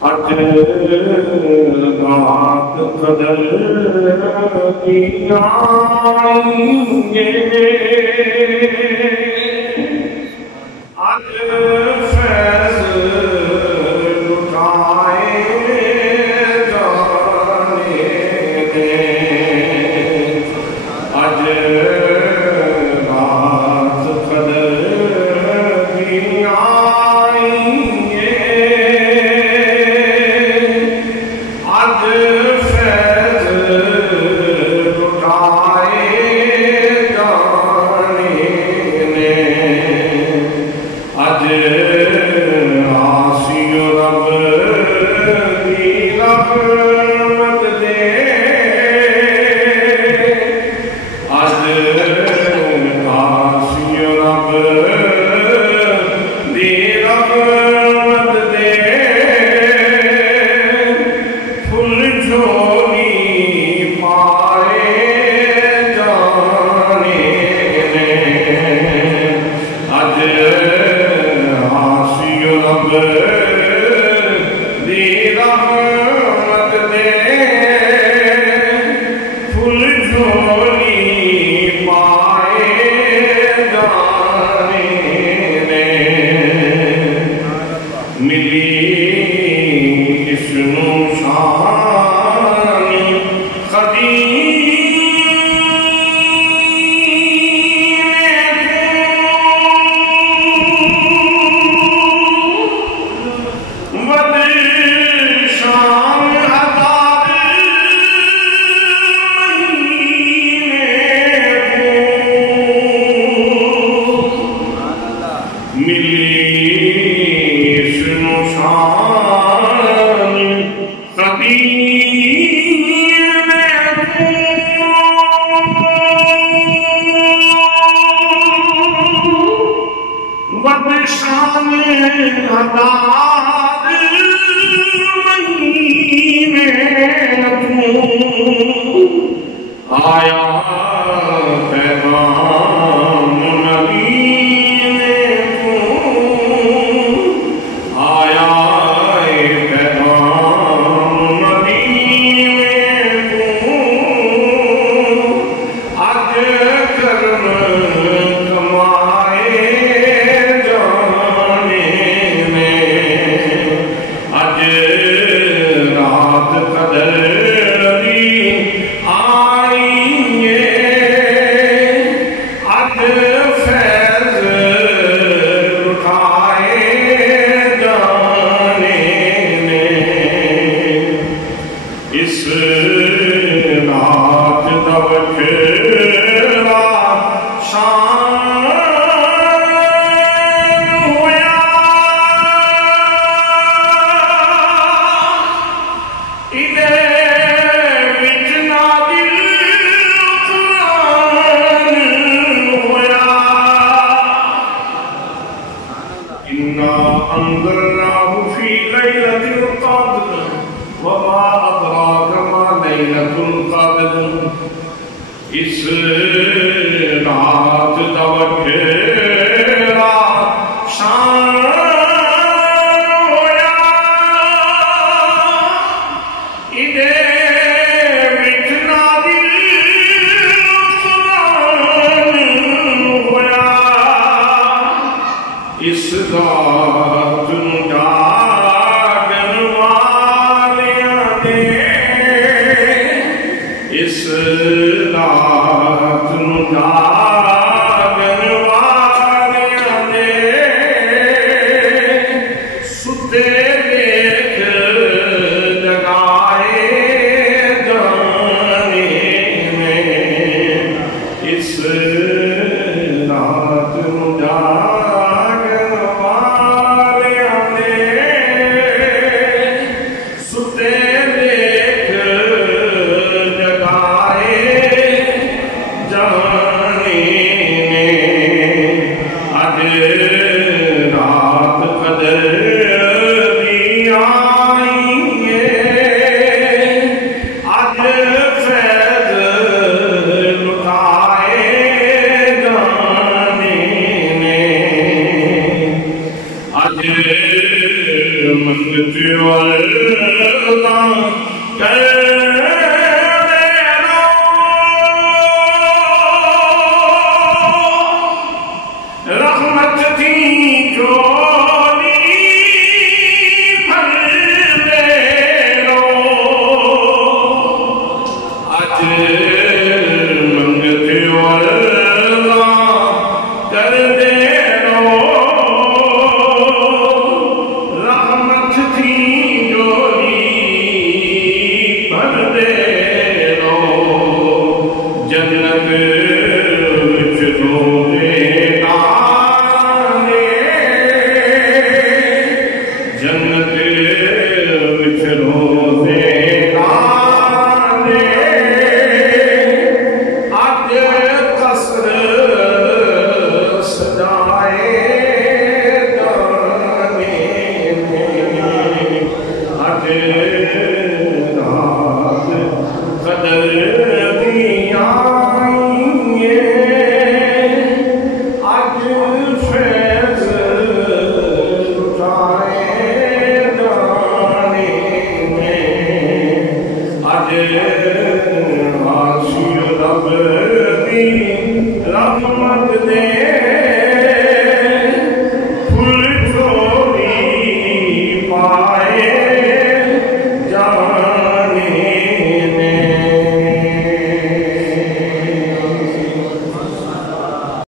अज बात कदर की आएंगे, अज फैज लुटाए जाने दे। अज बात कदर की आएंगे, अज फैज लुटाए जाने ने। अज आसियो रब की रहमत दे, अज आसियो रब दी रहमत दे। फुल झोली पाए जाने ने। अज आसियो रब दी रहमत दे। फुल झोली पाए जाने ने। मिली इसनू शान कदीम वद शान अदाद महीने। मिली इसनू शान कदीम वद शान अदाद महीने। आया पैगाम नबी ने तू, आया पैगाम नबी ने तू। अज कर्म कमाए जाने में। अज रात कदर दी आएंगे, अज फैज लुटाए जाने में। इस रात दा वखेरा शान होया, इदे विच नादिल कुरान होया। इन्ना अंज़लनाहु फी लैलतिल क़द्र वमा अदराक मा लैलतुल क़द्र। इस रात दा वखेरा शान होया, इदे विच नादिल कुरान होया। इस रात नूं जागन वालियां दे, इस रात नूं जागन वालियां दे। सुते देख जगाए जाने में। इस रात नूं जागन वालियां दे। सुते देख जगाए जाने में। अज रात कदर दी आएंगे, अज फैज लुटाए जाने में। अज मंगते वाले Bye.